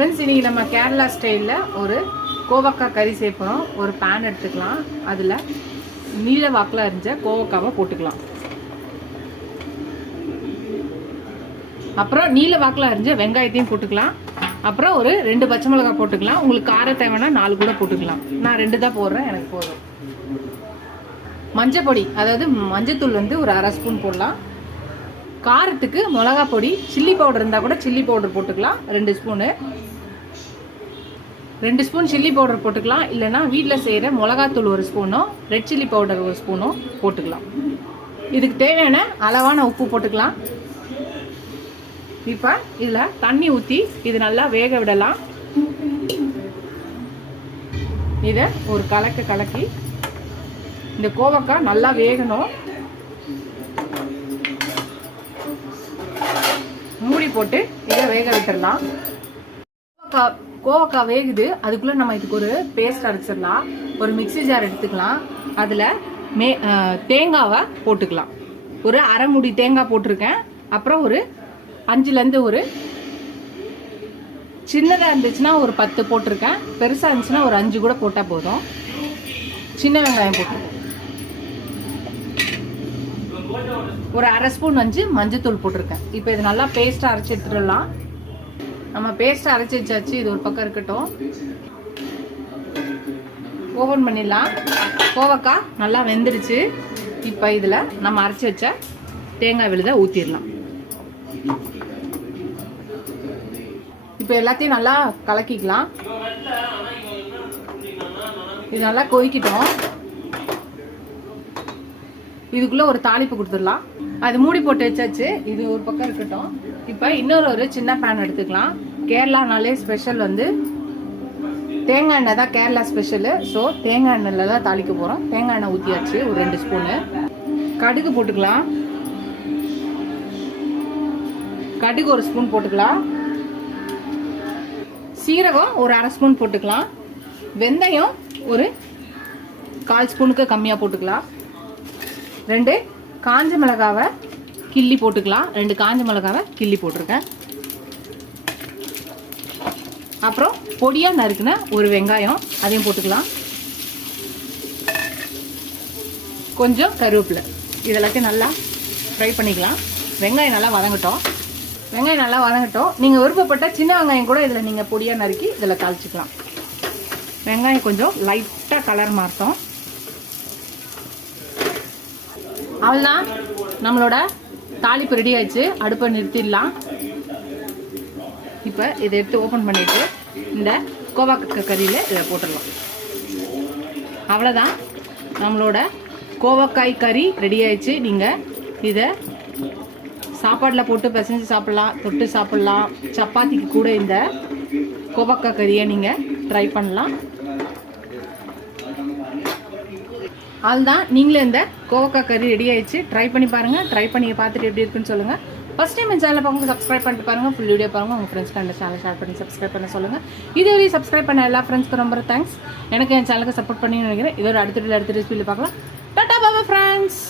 Friends, இன்றைக்கி நம்ம கேரளா ஸ்டைலில் ஒரு கோவக்காய் கறி சேர்ப்போம். ஒரு பேன் எடுத்துக்கலாம். அதில் நீல வாக்கில் அரிஞ்ச கோவக்காவை போட்டுக்கலாம். அப்புறம் நீல வாக்கில் அரிஞ்ச வெங்காயத்தையும் போட்டுக்கலாம். அப்புறம் ஒரு 2 பச்சை மிளகாய் போட்டுக்கலாம். உங்களுக்கு காரம் தேவைன்னா 4 கூட போட்டுக்கலாம். நான் 2 தான் போடுறேன், எனக்கு போதும். மஞ்சள் பொடி, அதாவது மஞ்சத்தூள் வந்து ஒரு 1/2 ஸ்பூன் போடலாம். காரத்துக்கு மிளகா பொடி, சில்லி பவுடர் இருந்தால் கூட சில்லி பவுடர் போட்டுக்கலாம். 2 ஸ்பூனு 2 ஸ்பூன் சில்லி பவுடர் போட்டுக்கலாம். இல்லைனா வீட்டில் செய்கிற மிளகாத்தூள் 1 ஸ்பூனோ ரெட் சில்லி பவுடர் 1 ஸ்பூனோ போட்டுக்கலாம். இதுக்கு தேவையான அளவான உப்பு போட்டுக்கலாம். இப்போ இதில் தண்ணி ஊற்றி இது நல்லா வேக விடலாம். இதை ஒரு கலக்கி இந்த கோவக்காய் நல்லா வேகணும். மூடி போட்டு இதை வேக விட்டுடலாம். கோவக்காய் வேகுது, அதுக்குள்ளே நம்ம இதுக்கு ஒரு பேஸ்ட் அரைச்சிடலாம். ஒரு மிக்ஸி ஜார் எடுத்துக்கலாம். அதில் தேங்காவை போட்டுக்கலாம். ஒரு 1/2 மூடி தேங்காய் போட்டிருக்கேன். அப்புறம் ஒரு 5லேருந்து ஒரு சின்னதாக இருந்துச்சுன்னா ஒரு 10 போட்டிருக்கேன். பெருசாக இருந்துச்சுன்னா ஒரு 5 கூட போட்டால் போதும். சின்ன வெங்காயம் போட்டிருக்கேன். ஒரு 1/2 ஸ்பூன் மஞ்சத்தூள் போட்டிருக்கேன். இப்போ இது நல்லா பேஸ்ட்டாக அரைச்சி எடுத்துடலாம். நம்ம பேஸ்ட்டாக அரைச்சி வச்சாச்சு. இது ஒரு பக்கம் இருக்கட்டும். ஓப்பன் பண்ணிடலாம். கோவக்காய் நல்லா வெந்துருச்சு. இப்போ இதில் நம்ம அரைச்சி வச்ச தேங்காய் விழுதை ஊற்றிடலாம். இப்போ எல்லாத்தையும் நல்லா கலக்கிக்கலாம். இது நல்லா கொதிக்கிட்டோம். இதுக்குள்ளே ஒரு தாளிப்பு கொடுத்துடலாம். அது மூடி போட்டு வச்சாச்சு. இது ஒரு பக்கம் இருக்கட்டும். இப்போ இன்னொரு சின்ன பேன் எடுத்துக்கலாம். கேரளானாலே ஸ்பெஷல் வந்து தேங்காய் எண்ணெய் தான் கேரளா ஸ்பெஷலு. ஸோ தேங்காய் எண்ணெயில் தான் தாளிக்க போகிறோம். தேங்காய் எண்ணெய் ஊற்றியாச்சு. ஒரு 2 ஸ்பூனு கடுகு போட்டுக்கலாம். கடுகு 1 ஸ்பூன் போட்டுக்கலாம். சீரகம் ஒரு 1/2 ஸ்பூன் போட்டுக்கலாம். வெந்தயம் ஒரு 1/4 ஸ்பூனுக்கு கம்மியாக போட்டுக்கலாம். 2 காஞ்ச மிளகாவை கிள்ளி போட்டுக்கலாம். 2 காஞ்ச மிளகாவை கிள்ளி போட்டிருக்கேன். அப்புறம் பொடியாக நறுக்குன ஒரு வெங்காயம், அதையும் போட்டுக்கலாம். கொஞ்சம் கருவேப்பிலை. இதெல்லாத்தையும் நல்லா ஃப்ரை பண்ணிக்கலாம். வெங்காயம் நல்லா வதங்கட்டும். நீங்கள் விருப்பப்பட்ட சின்ன வெங்காயம் கூட இதில் நீங்கள் பொடியாக நறுக்கி இதில் தாளிச்சிக்கலாம். வெங்காயம் கொஞ்சம் லைட்டாக கலர் மாற்றோம். அவ்வளோதான், நம்மளோட தாளிப்பு ரெடி ஆயிடுச்சு. அடுப்பை நிறுத்திடலாம். இப்போ இதை எடுத்து ஓப்பன் பண்ணிவிட்டு இந்த கோவக்காய் கறியில் இதை போட்டுடலாம். அவ்வளோதான், நம்மளோட கோவக்காய் கறி ரெடி ஆயிடுச்சு. நீங்கள் இதை சாப்பாட்டில் போட்டு பிசைஞ்சு சாப்பிட்லாம், தொட்டு சாப்பிட்லாம். சப்பாத்திக்கு கூட இந்த கோவக்காய் கறியை நீங்கள் ட்ரை பண்ணலாம். அதுதான், நீங்களே இந்த கோவக்காய் கறி ரெடி ஆயிடுச்சு. ட்ரை பண்ணி பாருங்கள். ட்ரை பண்ணி பார்த்துட்டு எப்படி இருக்குன்னு சொல்லுங்கள். ஃபர்ஸ்ட் டைம் என் சேனலை பார்க்க சப்ஸ்கிரைப் பண்ணிட்டு பாருங்கள். ஃபுல் வீடியோ பாருங்கள். உங்கள் ஃப்ரெண்ட்ஸ்க்கு அந்த சேனலை ஷேர் பண்ணி சப்ஸ்கிரைப் பண்ண சொல்லுங்கள். இதுவரையும் சப்ஸ்கிரைப் பண்ண எல்லா ஃப்ரெண்ட்ஸ்க்கு ரொம்ப தேங்க்ஸ். எனக்கு என் சேனலுக்கு சப்போர்ட் பண்ணி நினைக்கிறேன். இதோட அடுத்த ரெசிபியில் பார்க்கலாம். Tata bye friends.